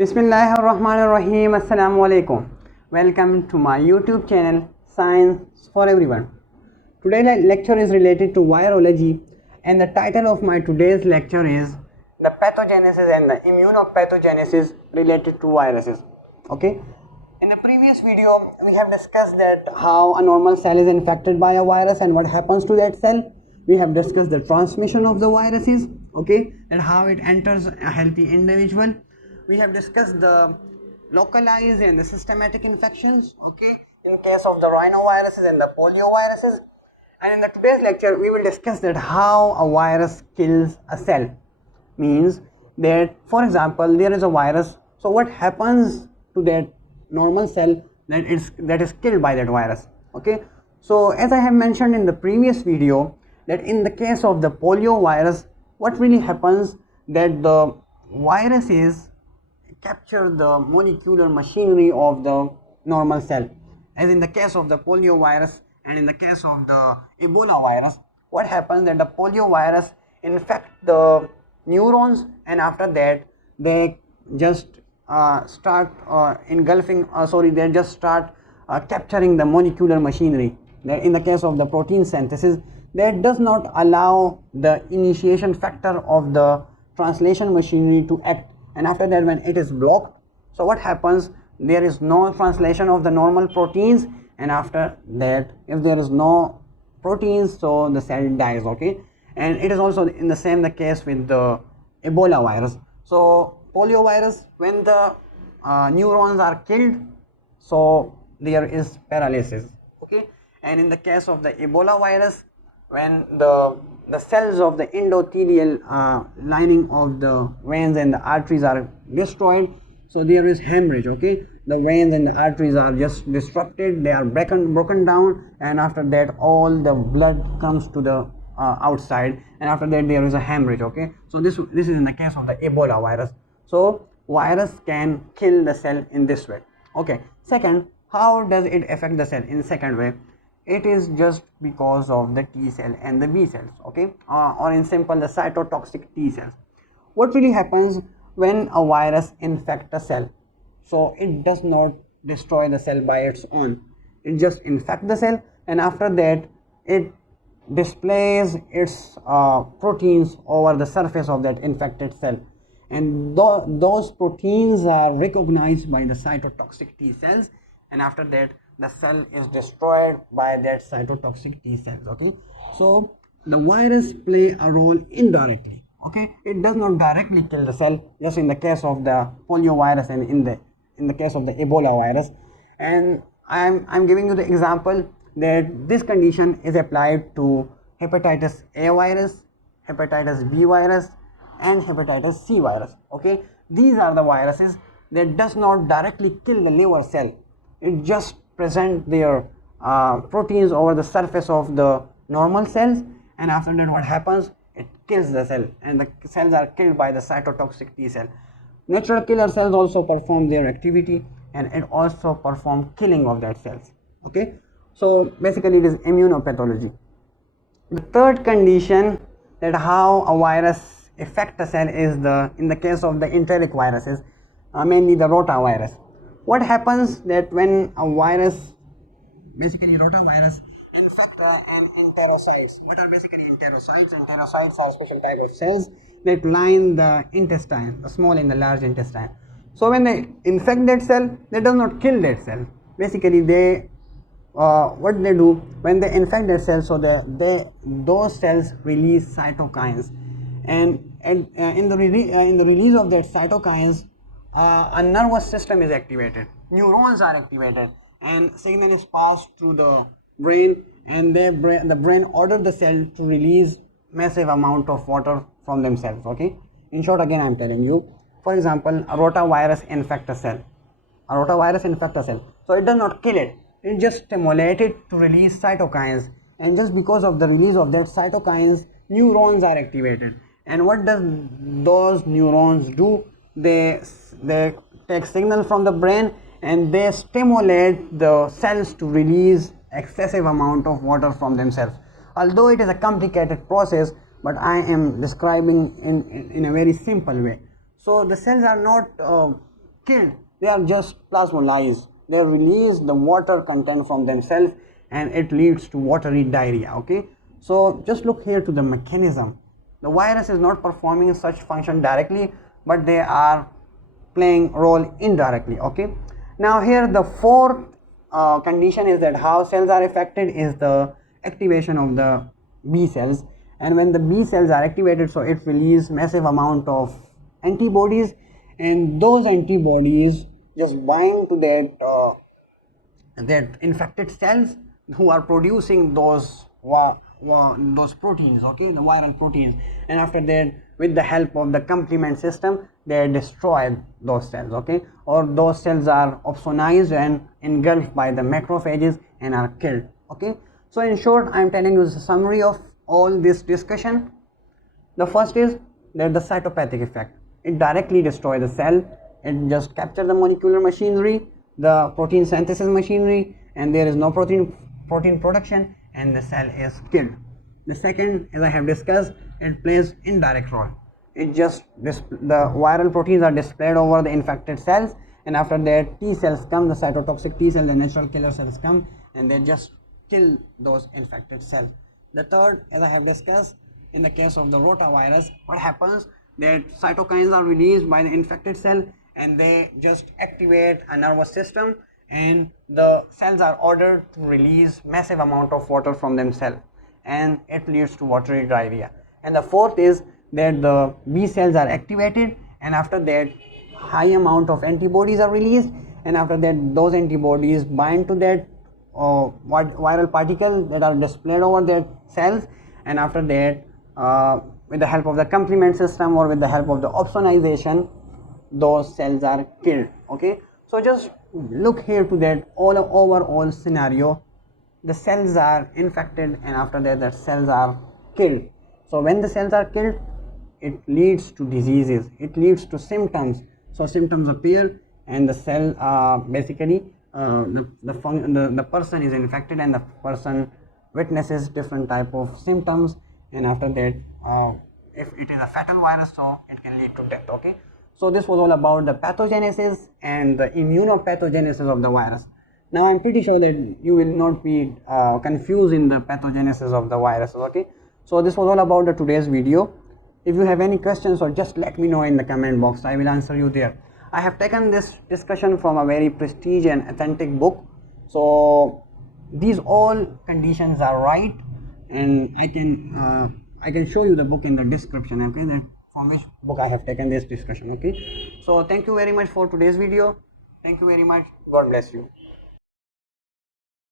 Bismillahirrahmanirrahim. Assalamu alaikum. Welcome to my YouTube channel Science for Everyone. Today's lecture is related to virology, and the title of my today's lecture is the pathogenesis and the immunopathogenesis related to viruses. Okay. In the previous video, we have discussed that how a normal cell is infected by a virus and what happens to that cell. We have discussed the transmission of the viruses, okay, and how it enters a healthy individual. We have discussed the localized and the systematic infections, okay, in case of the rhinoviruses and the polioviruses. And in the today's lecture, we will discuss that how a virus kills a cell. Means that, for example, there is a virus. So what happens to that normal cell that is killed by that virus? Okay. So as I have mentioned in the previous video, that in the case of the polio virus, what really happens that the viruses capture the molecular machinery of the normal cell. As in the case of the polio virus and in the case of the Ebola virus, what happens that the polio virus infect the neurons, and after that they just start capturing the molecular machinery. That in the case of the protein synthesis, that does not allow the initiation factor of the translation machinery to act, and after that when it is blocked, so what happens, there is no translation of the normal proteins, and after that if there is no proteins, so the cell dies. Okay. And it is also in the same the case with the Ebola virus. So polio virus, when the neurons are killed, so there is paralysis. Okay. And in the case of the Ebola virus, when the cells of the endothelial lining of the veins and the arteries are destroyed, so there is hemorrhage. Okay. The veins and the arteries are just disrupted, they are broken down, and after that all the blood comes to the outside, and after that there is a hemorrhage. Okay. So this is in the case of the Ebola virus. So virus can kill the cell in this way. Okay. Second, how does it affect the cell? In second way, it is just because of the T cell and the B cells. Okay. Or in simple, the cytotoxic T cells. What really happens when a virus infects a cell? So it does not destroy the cell by its own, it just infects the cell, and after that it displays its proteins over the surface of that infected cell, and those proteins are recognized by the cytotoxic T cells, and after that the cell is destroyed by that cytotoxic T cells. Okay. So the virus play a role indirectly. Okay. It does not directly kill the cell, just in the case of the polio virus and in the case of the Ebola virus. And I'm giving you the example that this condition is applied to hepatitis A virus, hepatitis B virus, and hepatitis C virus. Okay. These are the viruses that does not directly kill the liver cell, it just present their proteins over the surface of the normal cells, and after that what happens, it kills the cell, and the cells are killed by the cytotoxic T cell. Natural killer cells also perform their activity, and it also perform killing of that cells. Okay. So basically it is immunopathology. The third condition that how a virus affect a cell is in the case of the enteric viruses, mainly the rotavirus. What happens that when a virus, basically rotavirus, infect an enterocytes. What are basically enterocytes? Enterocytes are special type of cells that line the intestine, the small and the large intestine. So when they infect that cell, they does not kill that cell. Basically they what they do when they infect that cell, so those cells release cytokines, and in the release of that cytokines, a nervous system is activated, neurons are activated, and signal is passed through the brain, and the brain orders the cell to release massive amount of water from themselves. Okay. In short, again I'm telling you, for example, a rotavirus infect a cell. So it does not kill it, it just stimulates it to release cytokines, and just because of the release of that cytokines, neurons are activated. And what does those neurons do? They take signal from the brain, and they stimulate the cells to release excessive amount of water from themselves. Although it is a complicated process, but I am describing in a very simple way. So the cells are not killed. They are just plasmolyzed. They release the water content from themselves and it leads to watery diarrhea. Okay, so just look here to the mechanism. The virus is not performing such function directly, but they are playing role indirectly. Okay, now here the fourth condition is that how cells are affected is the activation of the B cells, and when the B cells are activated, so it releases massive amount of antibodies, and those antibodies just bind to that infected cells who are producing those proteins, okay, the viral proteins, and after that with the help of the complement system they destroy those cells, okay, or those cells are opsonized and engulfed by the macrophages and are killed. Okay, so in short I am telling you the summary of all this discussion. The first is that the cytopathic effect, it directly destroys the cell, it just captures the molecular machinery, the protein synthesis machinery, and there is no protein production and the cell is killed. The second, as I have discussed, it plays indirect role. It just the viral proteins are displayed over the infected cells, and after that T cells come, the cytotoxic T cells, the natural killer cells come, and they just kill those infected cells. The third, as I have discussed, in the case of the rotavirus, what happens that cytokines are released by the infected cell and they just activate a nervous system, and the cells are ordered to release massive amount of water from themselves, and it leads to watery diarrhea. And the fourth is that the B cells are activated, and after that high amount of antibodies are released, and after that those antibodies bind to that viral particle that are displayed over their cells, and after that with the help of the complement system or with the help of the opsonization those cells are killed. Okay, so just look here to that overall scenario. The cells are infected and after that the cells are killed. So when the cells are killed, it leads to diseases, it leads to symptoms. So symptoms appear and the cell basically the person is infected and the person witnesses different type of symptoms, and after that if it is a fatal virus, so it can lead to death. Okay, so this was all about the pathogenesis and the immunopathogenesis of the virus. Now I'm pretty sure that you will not be confused in the pathogenesis of the virus. Okay, so this was all about the today's video. If you have any questions, or just let me know in the comment box, I will answer you there. I have taken this discussion from a very prestigious and authentic book, so these all conditions are right, and I can show you the book in the description, okay, that from which book I have taken this discussion. Okay, so thank you very much for today's video. Thank you very much. God bless you.